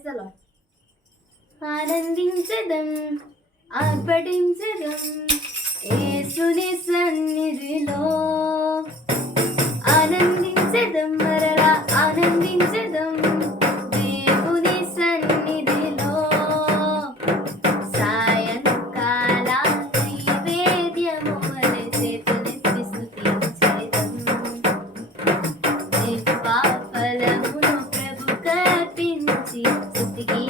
Praise the Lord ఆనందించదం ఆర్భటించదం ఏసునేసు ಮಿರ್ಚಿ ಸಬ್ಸಿಗೆ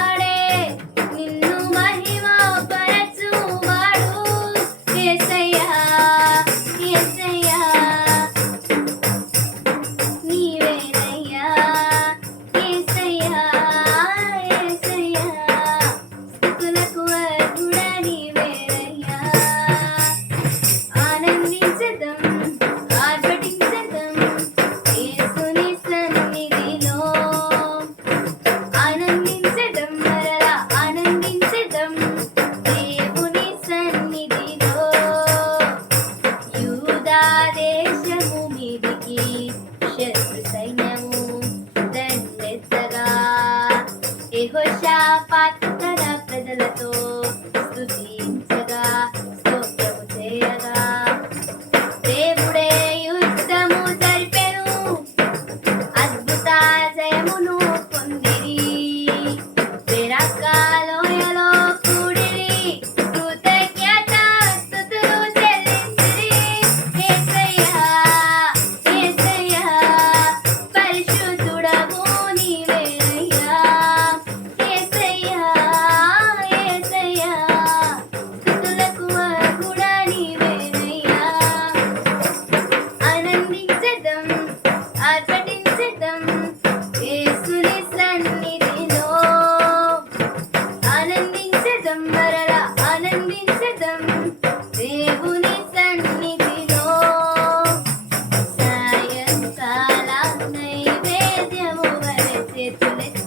పాటల ప్రజలతో స్థుతించగా స్తోత్రము చేయగా. దేవుడే యుద్ధము జరిపెను అద్భుత జయమును bendiciones.